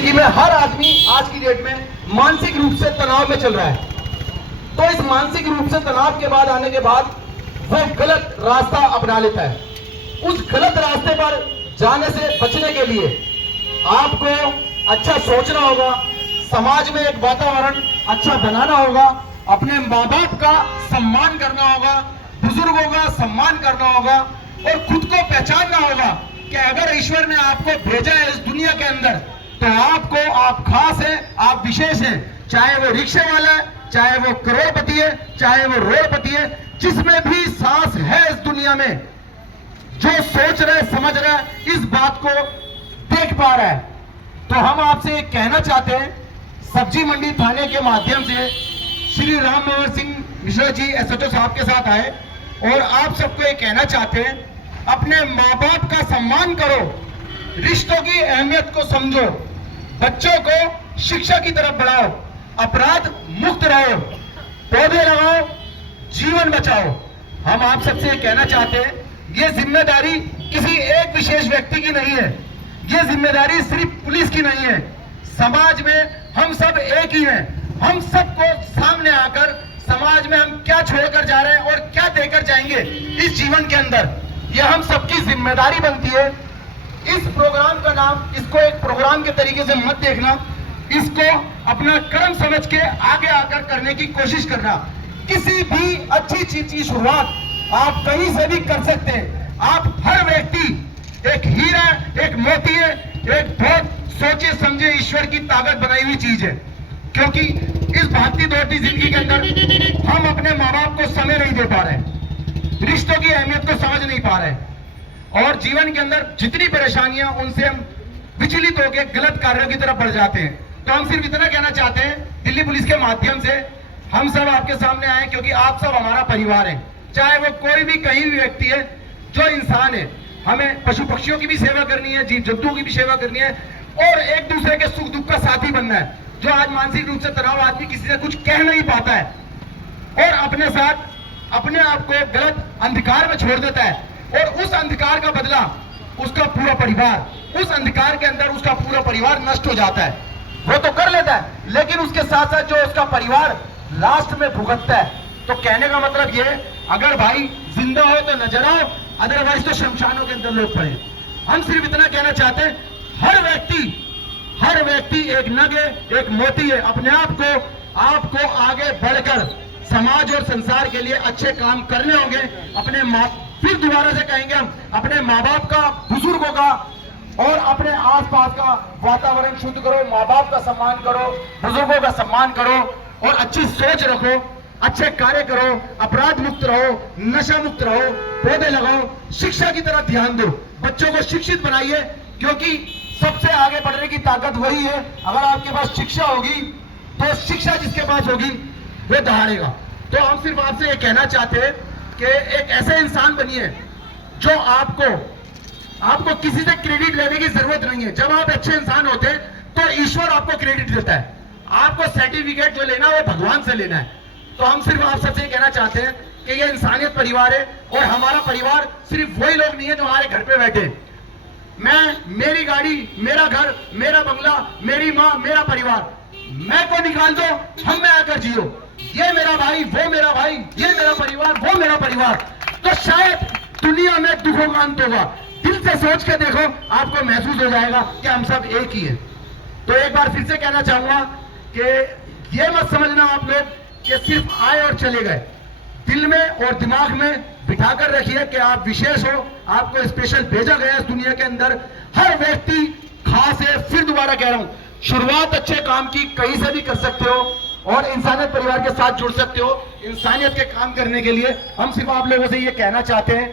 जिंदगी में हर आदमी आज की डेट में मानसिक रूप से तनाव में चल रहा है। तो इस मानसिक रूप से तनाव के बाद आने के बाद वो गलत रास्ता अपना लेता है। उस गलत रास्ते पर जाने से बचने के लिए आपको अच्छा सोचना होगा, समाज में एक वातावरण अच्छा बनाना होगा, अपने माँ बाप का सम्मान करना होगा, बुजुर्गों का सम्मान करना होगा और खुद को पहचानना होगा कि अगर ईश्वर ने आपको भेजा है इस दुनिया के अंदर तो आप खास है, आप विशेष हैं। चाहे वो रिक्शे वाला है, चाहे वो करोड़पति है, चाहे वो रोडपति है, जिसमें भी सांस है इस दुनिया में, जो सोच रहा है, समझ रहा है, इस बात को देख पा रहा है। तो हम आपसे एक कहना चाहते हैं, सब्जी मंडी थाने के माध्यम से श्री राम मनोहर सिंह मिश्रा जी एसएचओ साहब के साथ आए और आप सबको ये कहना चाहते हैं, अपने माँ बाप का सम्मान करो, रिश्तों की अहमियत को समझो, बच्चों को शिक्षा की तरफ बढ़ाओ, अपराध मुक्त रहो, पौधे लगाओ, जीवन बचाओ। हम आप सबसे ये कहना चाहते हैं, ये जिम्मेदारी किसी एक विशेष व्यक्ति की नहीं है, ये जिम्मेदारी सिर्फ पुलिस की नहीं है, समाज में हम सब एक ही हैं। हम सबको सामने आकर समाज में हम क्या छोड़कर जा रहे हैं और क्या देकर जाएंगे इस जीवन के अंदर, यह हम सबकी जिम्मेदारी बनती है। इस प्रोग्राम का नाम, इसको एक प्रोग्राम के तरीके से मत देखना, इसको अपना कर्म समझ के आगे आकर करने की कोशिश करना। किसी भी अच्छी चीज की शुरुआत आप कहीं से भी कर सकते हैं। आप हर व्यक्ति एक हीरा, एक मोती है, एक बहुत सोचे समझे ईश्वर की ताकत बनाई हुई चीज है। क्योंकि इस भागती दौड़ती जिंदगी के अंदर हम अपने माँ बाप को समय नहीं दे पा रहे, रिश्तों की अहमियत को समझ नहीं पा रहे और जीवन के अंदर जितनी परेशानियां, उनसे हम विचलित होकर गलत कार्यों की तरफ बढ़ जाते हैं। तो हम सिर्फ इतना कहना चाहते हैं, दिल्ली पुलिस के माध्यम से हम सब आपके सामने आए क्योंकि आप सब हमारा परिवार है। चाहे वो कोई भी कहीं भी व्यक्ति है, जो इंसान है, हमें पशु पक्षियों की भी सेवा करनी है, जीव जंतुओं की भी सेवा करनी है और एक दूसरे के सुख दुख का साथी बनना है। जो आज मानसिक रूप से तनाव आदमी किसी से कुछ कह नहीं पाता है और अपने साथ अपने आप को गलत अंधकार में छोड़ देता है और उस अंधकार का बदला उसका पूरा परिवार, उस अंधकार के अंदर उसका पूरा परिवार नष्ट हो जाता है। वो तो कर लेता है, लेकिन उसके साथ साथ जो उसका परिवार लास्ट में भुगतता है। तो कहने का मतलब ये, अगर भाई जिंदा हो तो नजर आओ, अदरवाइज तो शमशानों के अंदर लोग पड़े। हम सिर्फ इतना कहना चाहते हैं, हर व्यक्ति एक नग है, एक मोती है। अपने आपको आगे बढ़कर समाज और संसार के लिए अच्छे काम करने होंगे। अपने फिर दोबारा से कहेंगे, हम अपने माँ बाप का, बुजुर्गों का और अपने आसपास का वातावरण शुद्ध करो, माँ बाप का सम्मान करो, बुजुर्गों का सम्मान करो और अच्छी सोच रखो, अच्छे कार्य करो, अपराध मुक्त रहो, नशा मुक्त रहो, पौधे लगाओ, शिक्षा की तरफ ध्यान दो, बच्चों को शिक्षित बनाइए क्योंकि सबसे आगे बढ़ने की ताकत वही है। अगर आपके पास शिक्षा होगी तो शिक्षा जिसके पास होगी वो दहाड़ेगा। तो हम सिर्फ आपसे ये कहना चाहते हैं कि एक ऐसे इंसान बनिए जो आपको किसी से क्रेडिट लेने की जरूरत नहीं है। जब आप अच्छे इंसान होते हैं तो ईश्वर आपको क्रेडिट देता है। आपको सर्टिफिकेट जो लेना है वो भगवान से लेना है। तो हम सिर्फ आप सबसे कहना चाहते हैं कि ये इंसानियत परिवार है और हमारा परिवार सिर्फ वही लोग नहीं है जो हमारे घर पे बैठे। मेरी गाड़ी, मेरा घर, मेरा बंगला, मेरी माँ, मेरा परिवार, मैं को निकाल दो, हम में आकर जियो। ये मेरा भाई, वो मेरा भाई, ये मेरा परिवार, वो मेरा परिवार, तो शायद दुनिया में दुखों का अंत होगा। दिल से सोच के देखो, आपको महसूस हो जाएगा कि हम सब एक ही है। तो एक बार फिर से कहना चाहूंगा कि ये मत समझना आप लोग कि सिर्फ आए और चले गए। दिल में और दिमाग में बिठा कर रखिए कि आप विशेष हो, आपको स्पेशल भेजा गया इस दुनिया के अंदर। हर व्यक्ति खास है। फिर दोबारा कह रहा हूं, शुरुआत अच्छे काम की कहीं से भी कर सकते हो और इंसानियत परिवार के साथ जुड़ सकते हो। इंसानियत के काम करने के लिए हम सिर्फ आप लोगों से ये कहना चाहते हैं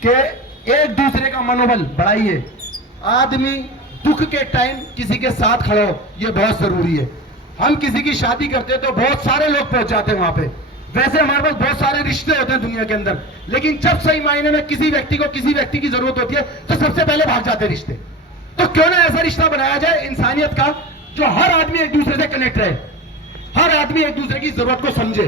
कि एक दूसरे का मनोबल बढ़ाइए। आदमी दुख के टाइम किसी के साथ खड़ा हो, ये बहुत जरूरी है। हम किसी की शादी करते हैं तो बहुत सारे लोग पहुंच जाते हैं वहां पे। वैसे हमारे पास बहुत सारे रिश्ते होते हैं दुनिया के अंदर, लेकिन जब सही मायने में किसी व्यक्ति की जरूरत होती है तो सबसे पहले भाग जाते हैं रिश्ते। तो क्यों ना ऐसा रिश्ता बनाया जाए इंसानियत का, जो हर आदमी एक दूसरे से कनेक्ट रहे, हर आदमी एक दूसरे की जरूरत को समझे।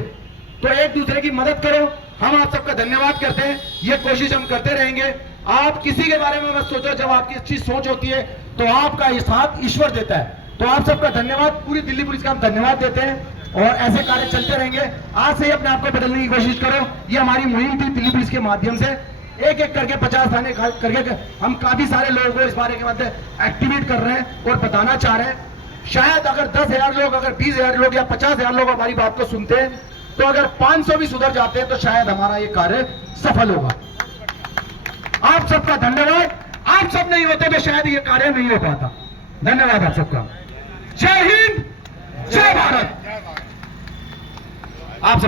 तो एक दूसरे की मदद करो। हम आप सबका धन्यवाद करते हैं, ये कोशिश हम करते रहेंगे। आप किसी के बारे में मत सोचो, जब आपकी अच्छी सोच होती है तो आपका ये साथ ईश्वर देता है। तो आप सबका धन्यवाद, पूरी दिल्ली पुलिस का हम धन्यवाद देते हैं और ऐसे कार्य चलते रहेंगे। आज से ही अपने आप को बदलने की कोशिश करो। ये हमारी मुहिम थी दिल्ली पुलिस के माध्यम से, एक एक करके 50 थाने करके हम काफी सारे लोगों को इस बारे के मध्य एक्टिवेट कर रहे हैं और बताना चाह रहे हैं। शायद अगर 10,000 लोग, अगर 20,000 लोग या 50,000 लोग हमारी बात को सुनते हैं, तो अगर 500 भी सुधर जाते हैं तो शायद हमारा ये कार्य सफल होगा। आप सबका धन्यवाद। आप सब नहीं होते तो शायद ये कार्य नहीं हो पाता। धन्यवाद आप सबका। जय हिंद, जय भारत। आप सब